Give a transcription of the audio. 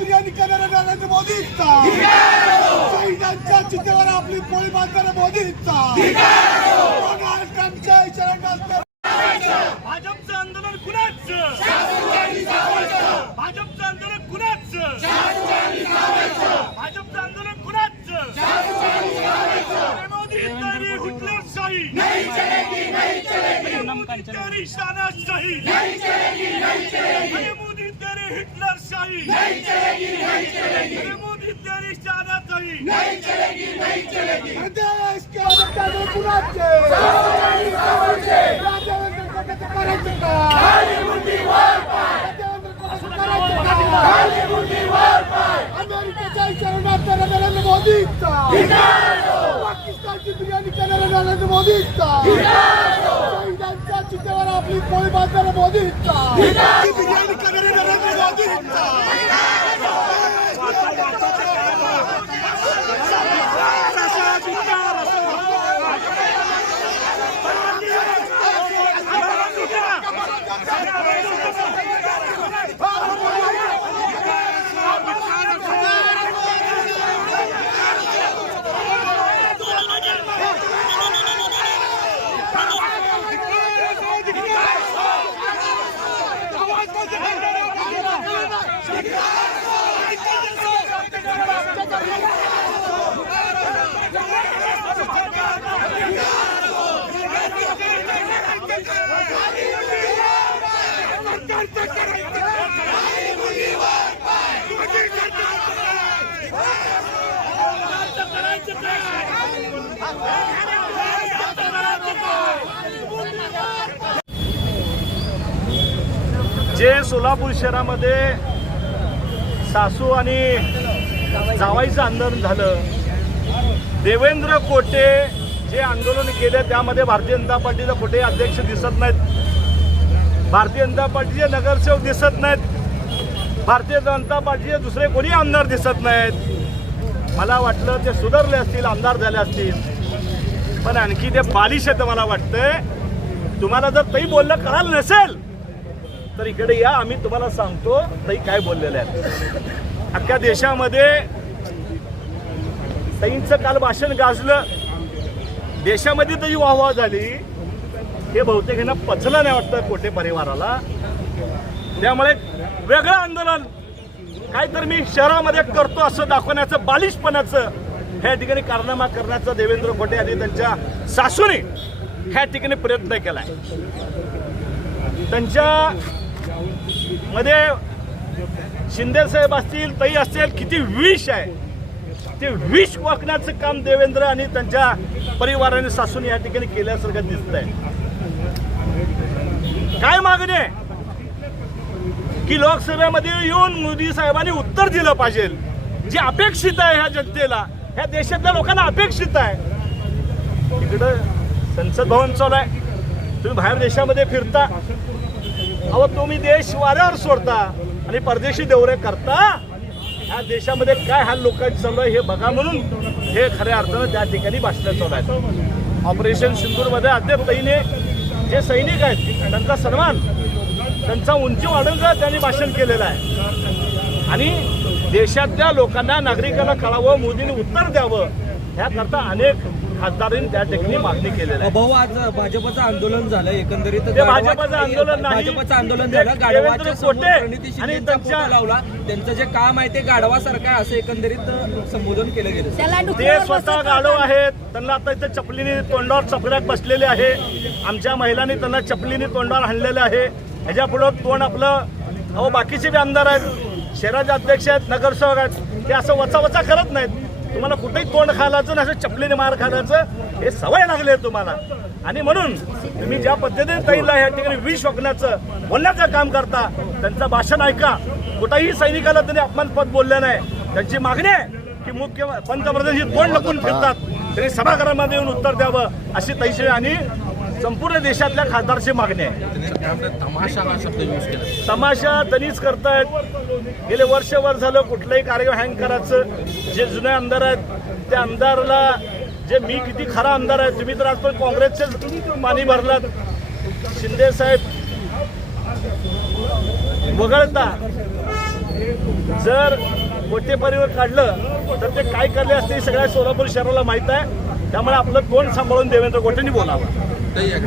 बिर्याणी करणारा नरेंद्र मोदी शहिदांच्या चितेवर आपली पोळी बांधणारा मोदींचा डोनाल्ड ट्रम्पच्या इशाऱ्यानंतर भाजपचं आंदोलन कुणाच? भाजपचं आंदोलन कुणाच? भाजपचं आंदोलन कुणाच? अरे मोदी तेरी हुटलरशाही मोदी तेरी शानाशाही अरे मोदी हिटलर? हिटलरशाही अरे मोदी तेरी शानाशाही देश के अधिकारी कुणाचे राजेंद्र कोटेचं करायचं का? राजेंद्र कोटेचं करायचं का? अमेरिकेच्या इशाऱ्यानंतर नरेंद्र मोदींचा। पाकिस्तानची बिर्याणी करणारा नरेंद्र मोदींचा। शहिदांच्या चितेवर आपली पोळी बांधणारा मोदींचा। बिर्याणी करणारा नरेंद्र जे सोलापूर शहरामध्ये सासू आणि जावाईचं आंदोलन झालं देवेंद्र कोटे जे आंदोलन केलं त्यामध्ये भारतीय जनता पार्टीचे कुठेही अध्यक्ष दिसत नाहीत. भारतीय जनता पार्टीचे नगरसेवक दिसत नाहीत. भारतीय जनता पार्टीचे दुसरे कोणी आमदार दिसत नाहीत. मला वाटलं ते सुधारले असतील आमदार झाले असतील. पण आणखी ते बालिश आहे मला वाटतंय. तुम्हाला जर तई बोललं कराल नसेल तर इकडे या आम्ही तुम्हाला सांगतो ताई काय बोललेलं आहे अख्ख्या देशामध्ये ताईंचं काल भाषण गाजलं. देशामध्ये तरी वाहवा झाली. हे बहुतेक यांना पचलं नाही वाटतं कोटे परिवाराला. त्यामुळे वेगळं आंदोलन काहीतरी मी शहरामध्ये करतो असं दाखवण्याचं बालिशपणाचं ह्या ठिकाणी कारनामा करण्याचा देवेंद्र खोटे आणि त्यांच्या सासूने ह्या ठिकाणी प्रयत्न केलाय. त्यांच्या मध्ये शिंदे साहेब असतील तई असतील किती विष आहे. ते विष वाकण्याचं काम देवेंद्र आणि त्यांच्या परिवाराने सासून या ठिकाणी केल्यासारखं दिसत आहे काय मागणी आहे? की लोकसभेमध्ये येऊन मोदी साहेबांनी उत्तर दिलं पाहिजे. जे अपेक्षित आहे ह्या जनतेला ह्या देशातल्या लोकांना अपेक्षित आहे. इकडं संसद भवन चालू आहे. तुम्ही बाहेर देशामध्ये फिरता. अहो तुम्ही देश वाऱ्यावर सोडता आणि परदेशी दौरे करता. ह्या देशामध्ये काय हा लोकांचं चालू आहे हे बघा म्हणून हे खऱ्या अर्थानं त्या ठिकाणी भाषण चालू आहेत ऑपरेशन सिंधूरमध्ये अद्याप ताईने जे सैनिक आहेत त्यांचा सन्मान त्यांचा उंची वाढवण्याचं त्यांनी भाषण केलेलं आहे. आणि देशातल्या लोकांना नागरिकांना कळावं मोदींनी उत्तर द्यावं ह्याकरता अनेक खासदारांनी त्या ठिकाणी मागणी केलेली आहे. भाऊ आज भाजपचं आंदोलन झालं एकंदरीत भाजपचं आंदोलन नाही. भाजपचं आंदोलन ते झालं गाढवाच्या कोटे आणि त्यांच्या- लावला. त्यांचं जे काम आहे ते गाढवासारखं आहे असं एकंदरीत संबोधन केलं गेलं. ते स्वतः. गाढव आहेत. त्यांना आता इथे चपलीने तोंडावर चपल्यात बसलेले आहे. आमच्या महिलांनी त्यांना चपलीने तोंडावर आणलेले आहे. ह्याच्या पुढं तोंड आपलं? अहो बाकीचे बी आमदार आहेत. शहराचे अध्यक्ष आहेत नगरसेवक आहेत. ते असं वचा वचा करत नाहीत. तुम्हाला कुठेही तोंड खायलाचं आणि असं चपलीने मार खालायचं हे सवय लागली आहे तुम्हाला. आणि म्हणून तुम्ही ज्या पद्धतीने ताईला या ठिकाणी विष वकण्याचं बोलण्याचं काम करता त्यांचं भाषण ऐका. कुठेही सैनिकाला त्यांनी अपमानपद बोलले नाही. त्यांची मागणी आहे की मुख्य पंतप्रधान ही तोंड लपून फिरतात त्यांनी सभागृहामध्ये येऊन उत्तर द्यावं अशी तैशी आणि संपूर्ण देशातल्या खासदारची मागणी आहे. तमाशा हा शब्द यूज केला. तमाशा त्यांनीच करतायत. गेले वर्षभर झालं कुठलाही कार्यक्रम हँग करायचं. जे जुने आमदार आहेत त्या आमदारला जे मी किती खरा आमदार आहे तुम्ही तर आजपर्यंत काँग्रेसचे मानी भरलात. शिंदे साहेब वगळता. जर गोटे परिवार काढलं तर ते काय करले असते सगळ्या सोलापूर शहराला माहीत आहे. त्यामुळे आपलं तोंड सांभाळून देवेंद्र गोटेंनी बोलावं. ضيق